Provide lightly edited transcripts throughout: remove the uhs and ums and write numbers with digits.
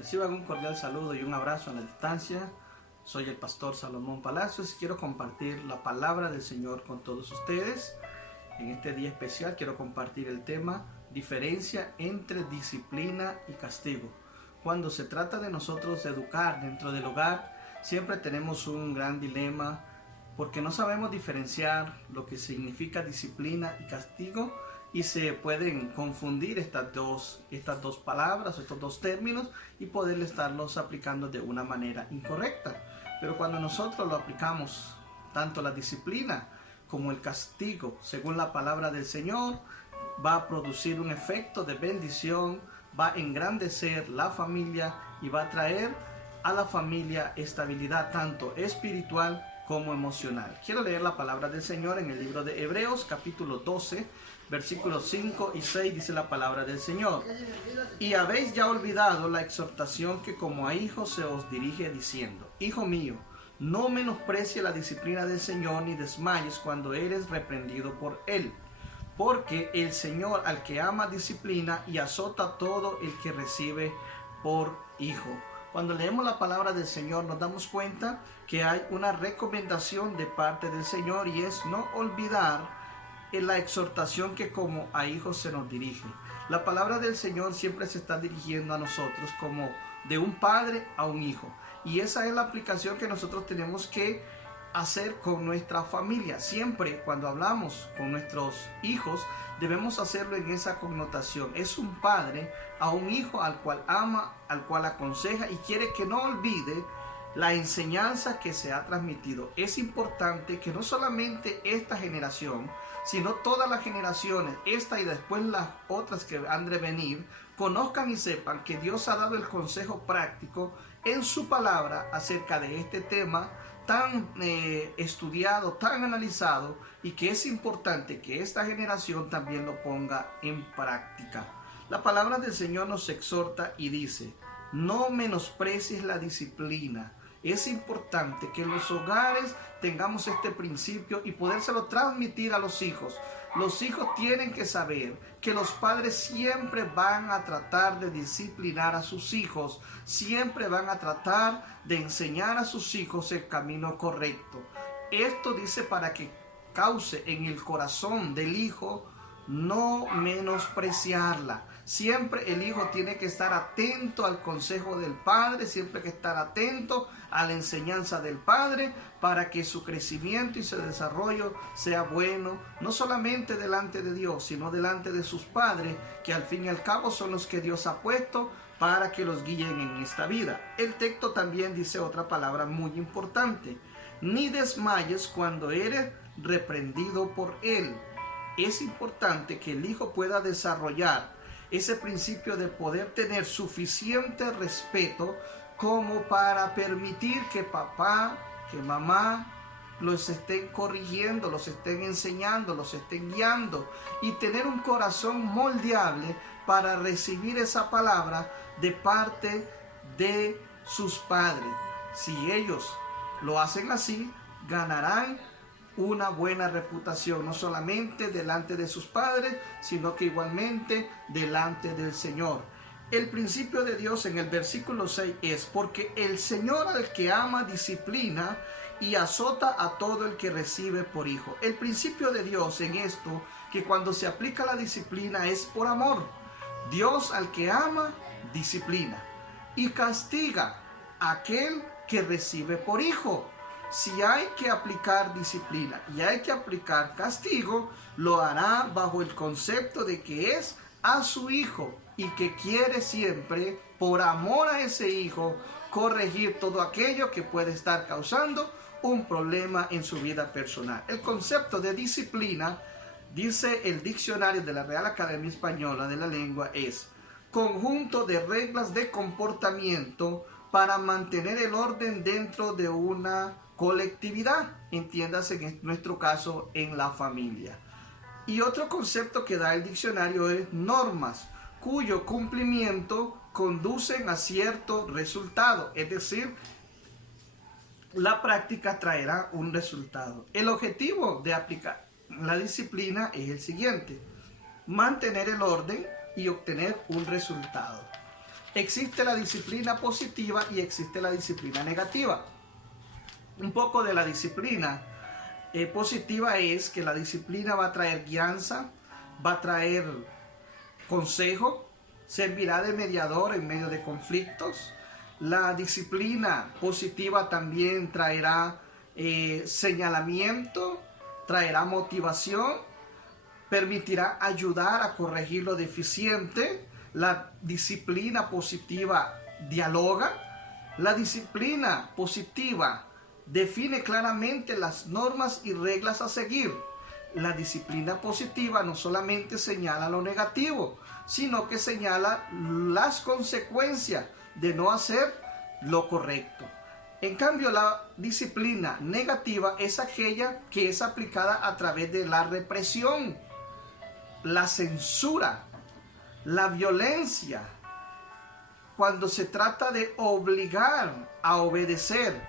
Reciban un cordial saludo y un abrazo a la distancia. Soy el pastor Salomón Palacios y quiero compartir la palabra del Señor con todos ustedes. En este día especial quiero compartir el tema diferencia entre disciplina y castigo. Cuando se trata de nosotros educar dentro del hogar, siempre tenemos un gran dilema porque no sabemos diferenciar lo que significa disciplina y castigo y se pueden confundir estas dos palabras, estos dos términos y poder estarlos aplicando de una manera incorrecta. Pero cuando nosotros lo aplicamos, tanto la disciplina como el castigo, según la palabra del Señor, va a producir un efecto de bendición, va a engrandecer la familia y va a traer a la familia estabilidad tanto espiritual como emocional. Quiero leer la palabra del Señor en el libro de Hebreos, capítulo 12, versículos 5 y 6, dice la palabra del Señor. Y habéis ya olvidado la exhortación que como a hijos se os dirige diciendo: Hijo mío, no menosprecie la disciplina del Señor, ni desmayes cuando eres reprendido por Él. Porque el Señor al que ama disciplina y azota a todo el que recibe por hijo. Cuando leemos la palabra del Señor nos damos cuenta que hay una recomendación de parte del Señor y es no olvidar la exhortación que como a hijos se nos dirige. La palabra del Señor siempre se está dirigiendo a nosotros como de un padre a un hijo. Y esa es la aplicación que nosotros tenemos que hacer con nuestra familia. Siempre cuando hablamos con nuestros hijos debemos hacerlo en esa connotación. Es un padre a un hijo al cual ama, al cual aconseja y quiere que no olvide la enseñanza que se ha transmitido. Es importante que no solamente esta generación, sino todas las generaciones, esta y después las otras que han de venir, conozcan y sepan que Dios ha dado el consejo práctico en su palabra acerca de este tema tan estudiado, tan analizado, y que es importante que esta generación también lo ponga en práctica. La palabra del Señor nos exhorta y dice: no menosprecies la disciplina. Es importante que en los hogares tengamos este principio y podérselo transmitir a los hijos. Los hijos tienen que saber que los padres siempre van a tratar de disciplinar a sus hijos, siempre van a tratar de enseñar a sus hijos el camino correcto. Esto dice para que cause en el corazón del hijo no menospreciarla. Siempre el hijo tiene que estar atento al consejo del padre, siempre que estar atento a la enseñanza del padre para que su crecimiento y su desarrollo sea bueno, no solamente delante de Dios, sino delante de sus padres, que al fin y al cabo son los que Dios ha puesto para que los guíen en esta vida. El texto también dice otra palabra muy importante: ni desmayes cuando eres reprendido por Él. Es importante que el hijo pueda desarrollar ese principio de poder tener suficiente respeto como para permitir que papá, que mamá los estén corrigiendo, los estén enseñando, los estén guiando, y tener un corazón moldeable para recibir esa palabra de parte de sus padres. Si ellos lo hacen así, ganarán una buena reputación, no solamente delante de sus padres, sino que igualmente delante del Señor. El principio de Dios en el versículo 6 es: porque el Señor al que ama disciplina y azota a todo el que recibe por hijo. El principio de Dios en esto, que cuando se aplica la disciplina es por amor. Dios al que ama disciplina y castiga a aquel que recibe por hijo. Si hay que aplicar disciplina y hay que aplicar castigo, lo hará bajo el concepto de que es a su hijo y que quiere siempre, por amor a ese hijo, corregir todo aquello que puede estar causando un problema en su vida personal. El concepto de disciplina, dice el diccionario de la Real Academia Española de la Lengua, es conjunto de reglas de comportamiento para mantener el orden dentro de una colectividad, entiéndase en nuestro caso en la familia. Y otro concepto que da el diccionario es normas, cuyo cumplimiento conducen a cierto resultado, es decir, la práctica traerá un resultado. El objetivo de aplicar la disciplina es el siguiente: mantener el orden y obtener un resultado. existe la disciplina positiva y existe la disciplina negativa. Un poco de la disciplina positiva es que la disciplina va a traer guianza, va a traer consejo, servirá de mediador en medio de conflictos. La disciplina positiva también traerá señalamiento, traerá motivación, permitirá ayudar a corregir lo deficiente. La disciplina positiva dialoga. La disciplina positiva define claramente las normas y reglas a seguir. La disciplina positiva no solamente señala lo negativo, sino que señala las consecuencias de no hacer lo correcto. En cambio, la disciplina negativa es aquella que es aplicada a través de la represión, la censura, la violencia, cuando se trata de obligar a obedecer,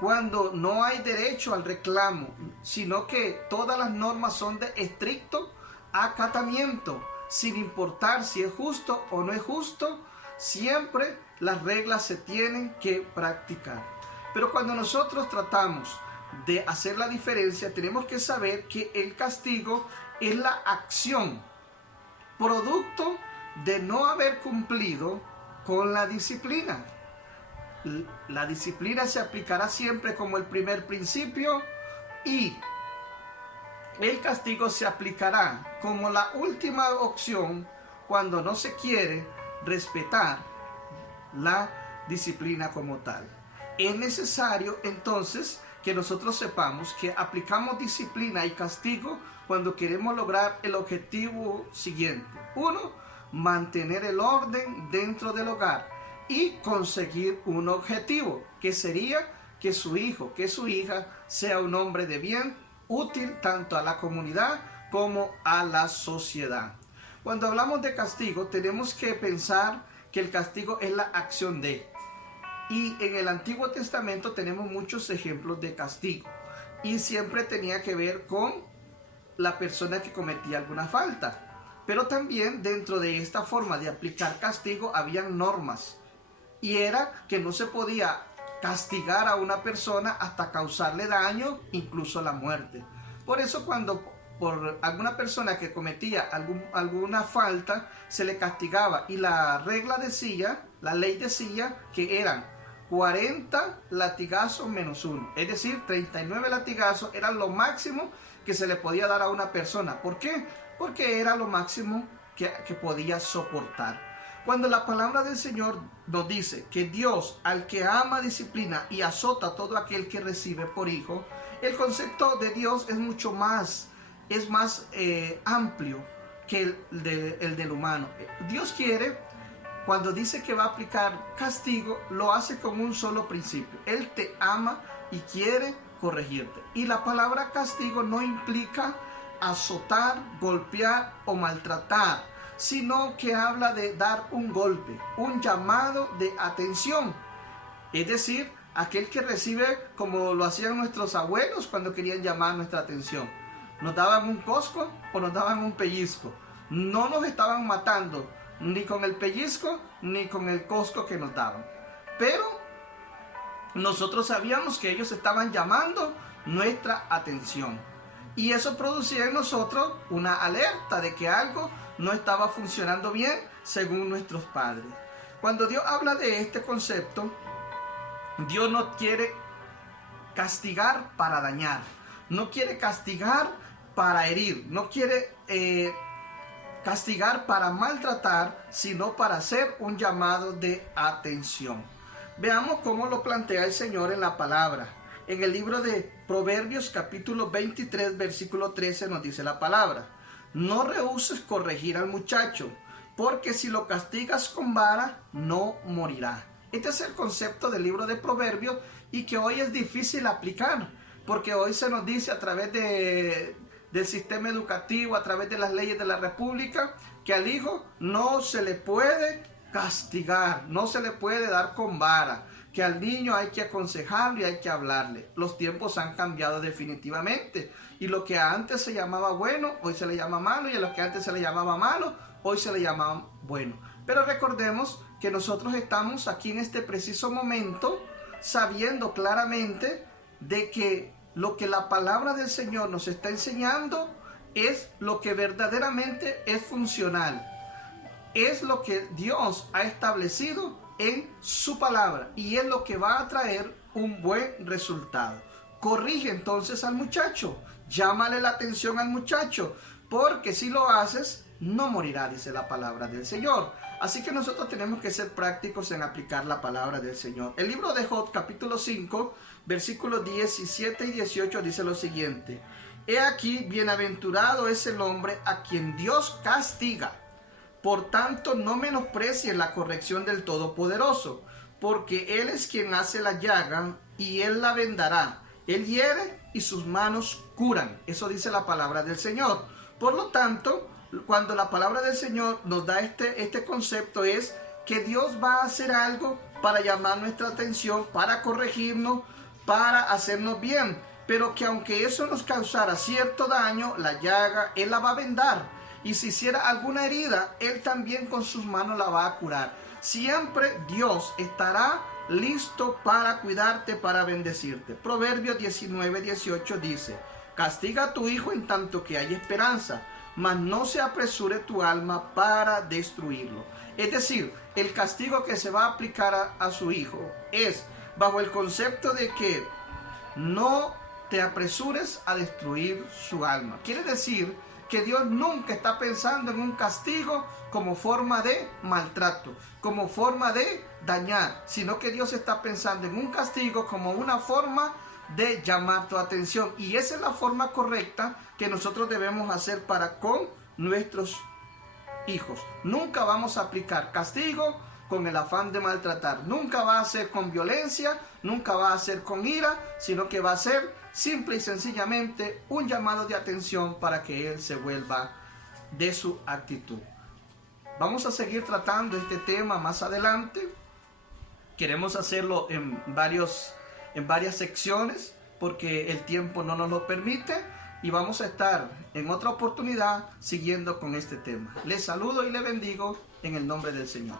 cuando no hay derecho al reclamo, sino que todas las normas son de estricto acatamiento, sin importar si es justo o no es justo, siempre las reglas se tienen que practicar. Pero cuando nosotros tratamos de hacer la diferencia, tenemos que saber que el castigo es la acción, producto de no haber cumplido con la disciplina. La disciplina se aplicará siempre como el primer principio y el castigo se aplicará como la última opción cuando no se quiere respetar la disciplina como tal. Es necesario entonces que nosotros sepamos que aplicamos disciplina y castigo cuando queremos lograr el objetivo siguiente. 1. Mantener el orden dentro del hogar y conseguir un objetivo, que sería que su hijo, que su hija sea un hombre de bien, útil tanto a la comunidad como a la sociedad. Cuando hablamos de castigo, tenemos que pensar que el castigo es la acción de. Y en el Antiguo Testamento tenemos muchos ejemplos de castigo. Y siempre tenía que ver con la persona que cometía alguna falta. Pero también dentro de esta forma de aplicar castigo habían normas. Y era que no se podía castigar a una persona hasta causarle daño, incluso la muerte. Por eso cuando por alguna persona que cometía alguna falta, se le castigaba. Y la regla decía, la ley decía que eran 40 latigazos menos 1. Es decir, 39 latigazos eran lo máximo que se le podía dar a una persona. ¿Por qué? Porque era lo máximo que podía soportar. Cuando la palabra del Señor nos dice que Dios al que ama disciplina y azota a todo aquel que recibe por hijo, el concepto de Dios es mucho más, es más amplio que el del humano. Dios quiere, cuando dice que va a aplicar castigo, lo hace con un solo principio. Él te ama y quiere corregirte. Y la palabra castigo no implica azotar, golpear o maltratar, sino que habla de dar un golpe, un llamado de atención. Es decir, aquel que recibe como lo hacían nuestros abuelos cuando querían llamar nuestra atención. Nos daban un cosco o nos daban un pellizco. No nos estaban matando ni con el pellizco ni con el cosco que nos daban. Pero nosotros sabíamos que ellos estaban llamando nuestra atención. Y eso producía en nosotros una alerta de que algo no estaba funcionando bien según nuestros padres. Cuando Dios habla de este concepto, Dios no quiere castigar para dañar, no quiere castigar para herir, no quiere castigar para maltratar, sino para hacer un llamado de atención. Veamos cómo lo plantea el Señor en la palabra. En el libro de Proverbios capítulo 23 versículo 13 nos dice la palabra: no rehúses corregir al muchacho, porque si lo castigas con vara, no morirá. Este es el concepto del libro de Proverbios y que hoy es difícil aplicar, porque hoy se nos dice a través del sistema educativo, a través de las leyes de la República, que al hijo no se le puede castigar, no se le puede dar con vara, que al niño hay que aconsejarlo y hay que hablarle. Los tiempos han cambiado definitivamente. Y lo que antes se llamaba bueno, hoy se le llama malo. Y a lo que antes se le llamaba malo, hoy se le llama bueno. Pero recordemos que nosotros estamos aquí en este preciso momento sabiendo claramente de que lo que la palabra del Señor nos está enseñando es lo que verdaderamente es funcional. Es lo que Dios ha establecido en su palabra y es lo que va a traer un buen resultado. Corrige entonces al muchacho, llámale la atención al muchacho, porque si lo haces, no morirá, dice la palabra del Señor. Así que nosotros tenemos que ser prácticos en aplicar la palabra del Señor. El libro de Job, capítulo 5, versículos 17 y 18 dice lo siguiente: He aquí, bienaventurado es el hombre a quien Dios castiga. Por tanto, no menosprecies la corrección del Todopoderoso, porque Él es quien hace la llaga y Él la vendará. Él hiere y sus manos curan. Eso dice la palabra del Señor. Por lo tanto, cuando la palabra del Señor nos da este concepto, es que Dios va a hacer algo para llamar nuestra atención, para corregirnos, para hacernos bien. Pero que aunque eso nos causara cierto daño, la llaga, Él la va a vendar. Y si hiciera alguna herida, Él también con sus manos la va a curar. Siempre Dios estará listo para cuidarte, para bendecirte. Proverbios 19:18 dice: Castiga a tu hijo en tanto que hay esperanza, mas no se apresure tu alma para destruirlo. Es decir, el castigo que se va a aplicar a su hijo es bajo el concepto de que no te apresures a destruir su alma. Quiere decir que Dios nunca está pensando en un castigo como forma de maltrato, como forma de dañar, sino que Dios está pensando en un castigo como una forma de llamar tu atención. Y esa es la forma correcta que nosotros debemos hacer para con nuestros hijos. Nunca vamos a aplicar castigo con el afán de maltratar. Nunca va a ser con violencia, nunca va a ser con ira, sino que va a ser simple y sencillamente un llamado de atención para que él se vuelva de su actitud. Vamos a seguir tratando este tema más adelante. Queremos hacerlo en varias secciones porque el tiempo no nos lo permite, y vamos a estar en otra oportunidad siguiendo con este tema. Les saludo y les bendigo en el nombre del Señor.